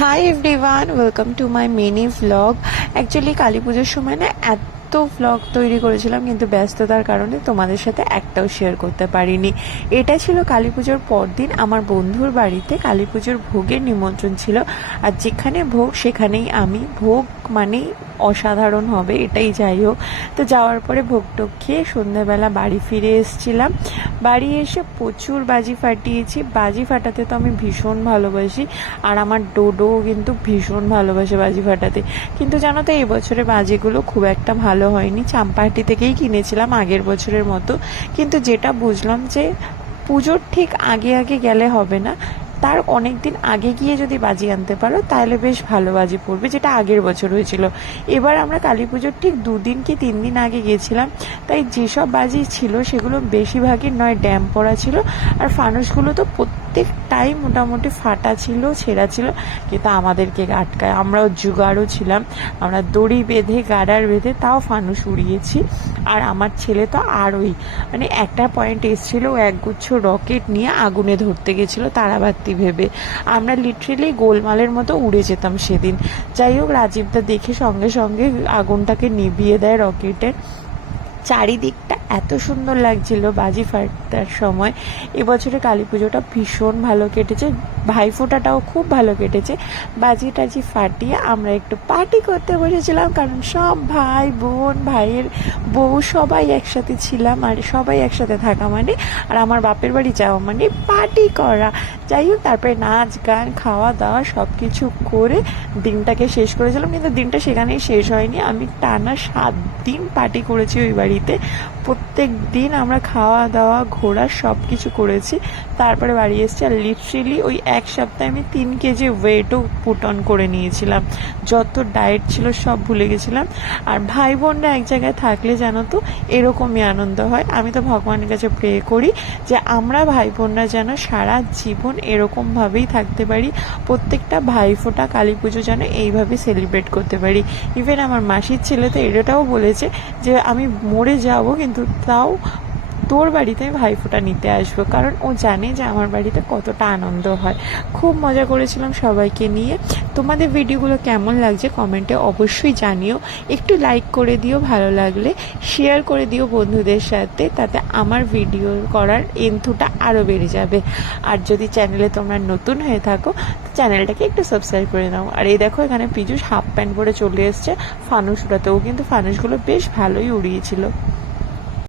Hi everyone, welcome to my mini vlog. Actually Kali পুজোর সময় না এত ভ্লগ তৈরি করেছিলাম, কিন্তু ব্যস্ততার কারণে তোমাদের সাথে একটাও শেয়ার করতে পারিনি। এটা ছিল কালী পুজোর পরদিন আমার বন্ধুর বাড়িতে কালী পুজোর ভোগের নিমন্ত্রণ ছিল। আর যেখানে ভোগ সেখানেই আমি। ভোগ মানেই অসাধারণ হবে, এটাই যাই হোক। তো যাওয়ার পরে ভোগ টোগ খেয়ে সন্ধ্যাবেলা বাড়ি ফিরে এসেছিলাম। বাড়ি এসে প্রচুর বাজি ফাটিয়েছি। বাজি ফাটাতে তো আমি ভীষণ ভালোবাসি, আর আমার ডোডোও কিন্তু ভীষণ ভালোবাসে বাজি ফাটাতে। কিন্তু জানো তো, এই বছরে বাজিগুলো খুব একটা ভালো হয়নি। চাম্পাহাটি থেকেই কিনেছিলাম আগের বছরের মতো। কিন্তু যেটা বুঝলাম যে পুজোর ঠিক আগে আগে গেলে হবে না, তার অনেক দিন আগে গিয়ে যদি বাজি আনতে পারো তাহলে বেশ ভালো বাজি পড়বে, যেটা আগের বছর হয়েছিল। এবার আমরা কালী পুজোর ঠিক 2 দিন কি 3 দিন আগে গেছিলাম, তাই যেসব বাজি ছিল সেগুলো বেশিরভাগই নয় ড্যাম পড়া ছিল, আর ফানুসগুলো তো প্রত্যেকটাই মোটামুটি ফাটা ছিল, ছেঁড়া ছিল। কিন্তু আমাদেরকে আটকায়, আমরাও জুগাড়ও ছিলাম। আমরা দড়ি বেঁধে গাডার বেঁধে তাও ফানুস উড়িয়েছি। আর আমার ছেলে তো আরোই, মানে একটা পয়েন্ট এসেছিল, ও একগুচ্ছ রকেট নিয়ে আগুনে ধরতে গেছিলো তারাবাতি ভেবে। আমরা লিটারেলি গোলমালের মতো উড়ে যেতাম সেদিন। যাই হোক, রাজীবদা দেখে সঙ্গে সঙ্গে আগুনটাকে নিভিয়ে দেয় রকেটের। চারিদিকটা এত সুন্দর লাগছিল বাজি ফাটার সময়। এবছরে কালী পুজোটা ভীষণ ভালো কেটেছে, ভাইফোঁটাটাও খুব ভালো কেটেছে। বাজি টাজি ফাটিয়ে আমরা একটু পার্টি করতে বসেছিলাম, কারণ সব ভাই বোন, ভাইয়ের বউ সবাই একসাথে ছিলাম। আর সবাই একসাথে থাকা মানে, আর আমার বাপের বাড়ি যাওয়া মানে পার্টি করা। যাই হোক, তারপরে নাচ গান খাওয়া দাওয়া সব কিছু করে দিনটাকে শেষ করেছিলাম। কিন্তু দিনটা সেখানেই শেষ হয়নি, আমি টানা 7 দিন পার্টি করেছি ওই বাড়িতে। প্রত্যেক দিন আমরা খাওয়া দাওয়া ঘোরা সব কিছু করেছি। তারপরে বাড়ি এসেছি, আর লিটারেলি ওই এক সপ্তাহে আমি 3 কেজি ওয়েটও পুট অন করে নিয়েছিলাম। যত ডায়েট ছিল সব ভুলে গেছিলাম। আর ভাই বোনরা এক জায়গায় থাকলে জানো তো এরকমই আনন্দ হয়। আমি তো ভগবানের কাছে প্রে করি যে আমরা ভাই বোনরা যেন সারা জীবন এরকমভাবেই থাকতে পারি। প্রত্যেকটা ভাইফোঁটা কালী পুজো যেন এইভাবে সেলিব্রেট করতে পারি। ইভেন আমার মাসির ছেলে তো এটাও বলেছে যে আমি মরে যাব, কিন্তু তাও তোর বাড়িতে আমি ভাইফোঁটা নিতে আসবো, কারণ ও জানে যে আমার বাড়িতে কতটা আনন্দ হয়। খুব মজা করেছিলাম সবাইকে নিয়ে। তোমাদের ভিডিওগুলো কেমন লাগছে কমেন্টে অবশ্যই জানিও। একটু লাইক করে দিও ভালো লাগলে, শেয়ার করে দিও বন্ধুদের সাথে, তাতে আমার ভিডিও করার এন্থুটা আরও বেড়ে যাবে। আর যদি চ্যানেলে তোমরা নতুন হয়ে থাকো, চ্যানেলটাকে একটু সাবস্ক্রাইব করে নাও। আর এই দেখো, এখানে পিজুষ হাফ প্যান্ট পরে চলে এসছে ফানুস উড়াতে। ও কিন্তু ফানুসগুলো বেশ ভালোই উড়িয়েছিল।